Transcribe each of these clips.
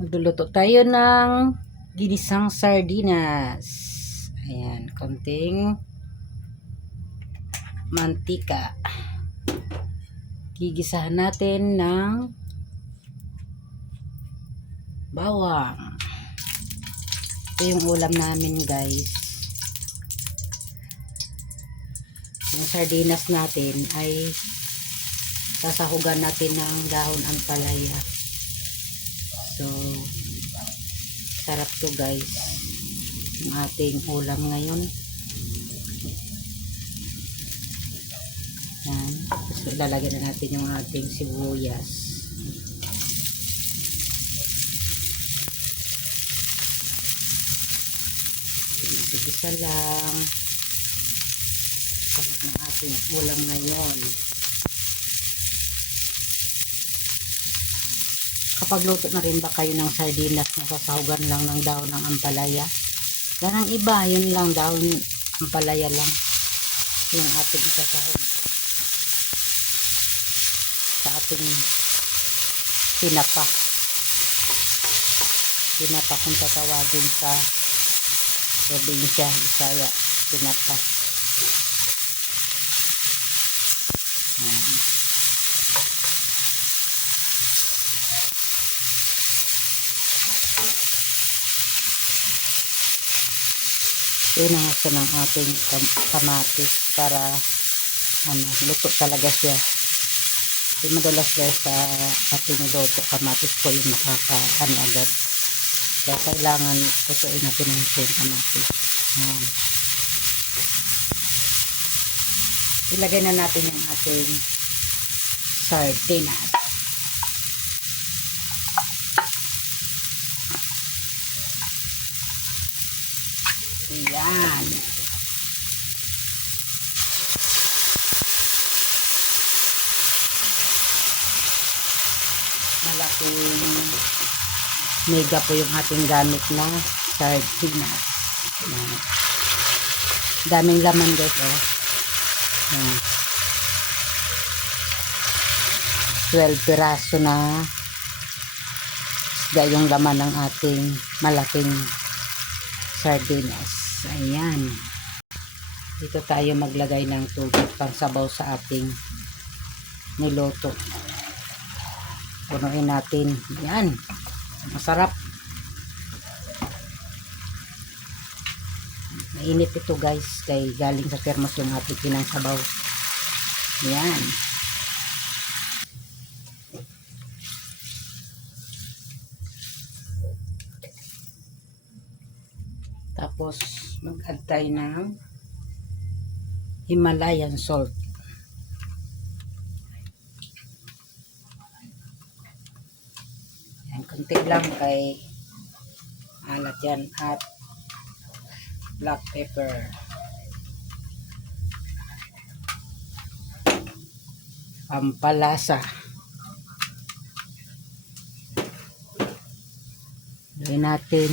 Magluluto tayo ng ginisang sardinas. Ayan, konting mantika. Gigisahan natin ng bawang. Ito yung ulam namin, guys. Yung sardinas natin ay sasahugan natin ng dahon ampalaya. So, sarap to, guys. Yung ating ulam ngayon. Yan. Tapos ilalagay na natin yung ating sibuyas. Isa lang. Sarap ng ating ulam ngayon. Kapag luto na rin ba kayo ng sardinas na sasahugan lang ng dahon ng ampalaya? Yan ang iba, yun lang, dahon ampalaya lang yung ating isasahog sa ating tinapa kung tatawagin sa probinsya, Bisaya, tinapa. Inangasan ng ating kamatis para luto talaga siya. Yung madalas guys sa ating niluto, kamatis po yung agad. Kaya kailangan lutuin natin ng kamatis. Ilagay na natin yung ating sardinas. Ayan. Malaking mega po yung ating gamit na sardinas. Ayan. Daming laman guys, oh. Ayan. 12 piraso na isda yung laman ng ating malaking sardinas. Ayan. Dito tayo maglagay ng tubig pang sabaw sa ating niluto. Punuin natin. Ayan. Masarap. Mainit ito guys. Kay galing sa thermos yung ating pinangsabaw. Ayan. Tapos mag-add tayo ng Himalayan salt. Yan, konti lang kay alat yan, at black pepper. Pampalasa. Lagyan natin.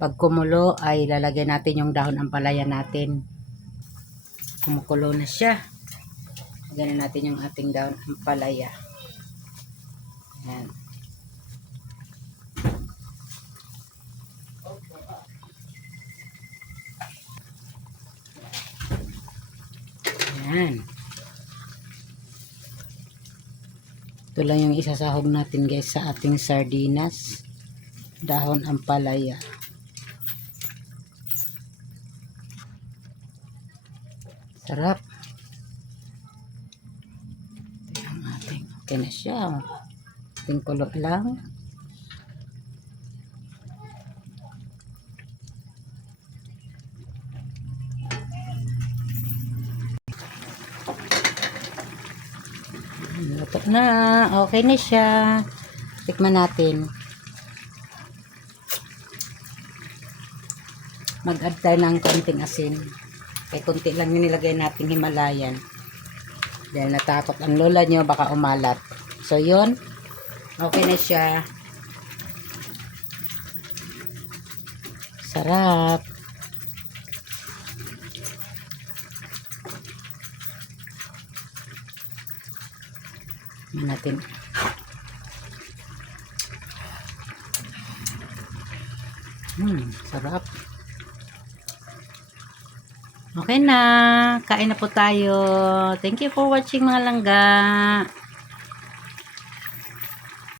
Pag kumulo ay lalagyan natin yung dahon ampalaya natin. Kumukulo na siya. Lagyan natin yung ating dahon ampalaya. Ayan. Ayan. Ito lang yung isasahog natin guys sa ating sardinas. Dahon ampalaya. Sarap. Tingnan natin. Okay na siya. Ating kulo lang. Luto na. Okay na siya. Tikman natin. Mag-add tayo ng konting asin. Kaya konti lang yung nilagay natin Himalayan. Dahil natakot ang lola nyo baka umalat. So yun. Okay na siya. Sarap. Yan natin. Sarap. Okay na. Kain na po tayo. Thank you for watching mga langga.